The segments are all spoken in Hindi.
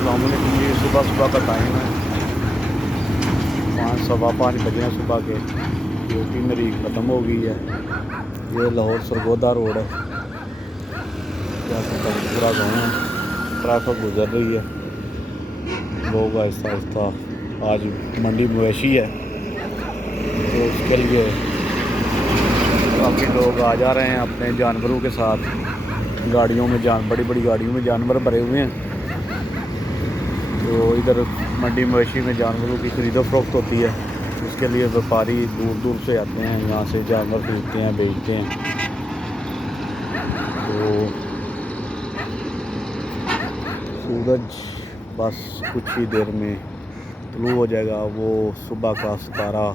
अस्सलाम वालेकुम जी। सुबह का टाइम है, 5:15 बजे हैं सुबह के। ड्यूटी मेरी ख़त्म हो गई है। ये लाहौर सरगोदा रोड है, पूरा गाँव है, ट्रैफिक गुजर रही है। लोग आहिस्ता आहिस्ता, आज मंडी मोयशी है तो उसके लिए काफ़ी लोग आ जा रहे हैं अपने जानवरों के साथ। गाड़ियों में बड़ी बड़ी गाड़ियों में जानवर भरे हुए हैं। तो इधर मंडी मोयशी में जानवरों की खरीदो फरोख्त होती है। उसके लिए व्यापारी दूर दूर से आते हैं, यहाँ से जानवर खरीदते हैं, बेचते हैं। तो सूरज बस कुछ ही देर में तुलू हो जाएगा। वो सुबह का सितारा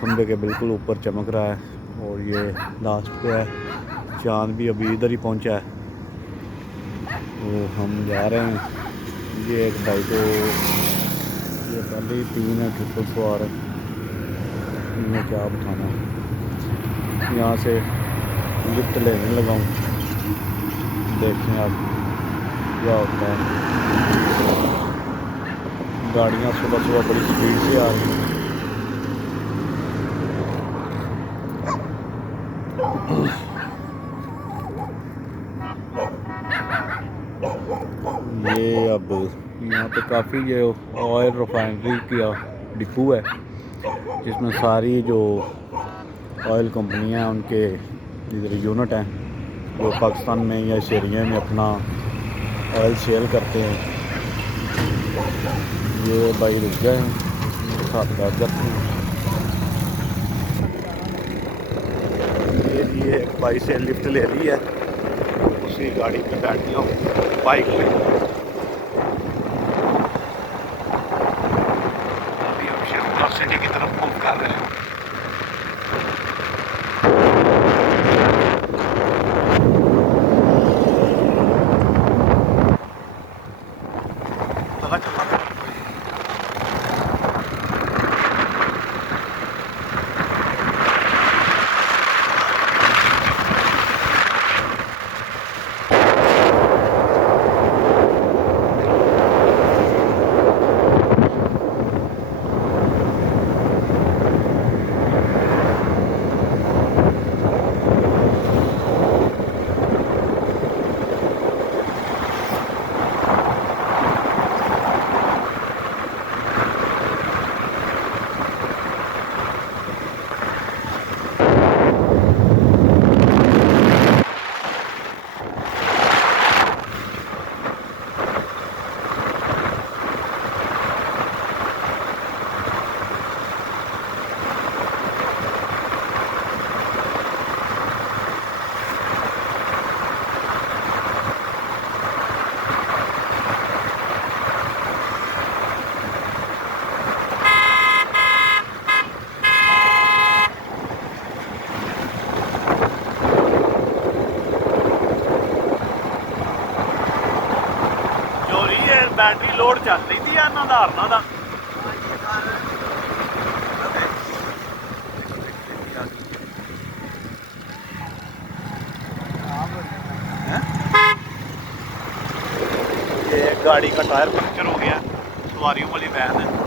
खंबे के बिल्कुल ऊपर चमक रहा है और ये लास्ट पे है। चांद भी अभी इधर ही पहुंचा है। तो हम जा रहे हैं। ये एक भाई को ये पहले ही 3 है ट्रिपल सवार है, इन्हें क्या बताना। यहाँ से लिफ्ट लेने लगा हूँ, देखें आप क्या होता है। गाड़ियाँ सुबह सुबह बड़ी स्पीड से आ रही हैं। ये अब यहाँ पे काफ़ी ये ऑयल रिफाइनरी का डिपो है, जिसमें सारी जो ऑयल कंपनियाँ हैं उनके इधर यूनिट हैं, जो पाकिस्तान में या इस एरिया में अपना ऑयल सेल करते हैं। ये भाई रुक गए हैं, मेरे साथ बात करते हैं। ये एक भाई से लिफ्ट ले ली है, उसी गाड़ी पे बैठ गया हूँ, बाइक में। अभी हम शेखोपौरा सिटी की तरफ मूव कर रहे हैं। बैटरी लोड चल रही थी धारणा का। ये गाड़ी का टायर पंक्चर हो गया, सवारियों वाली वैन है।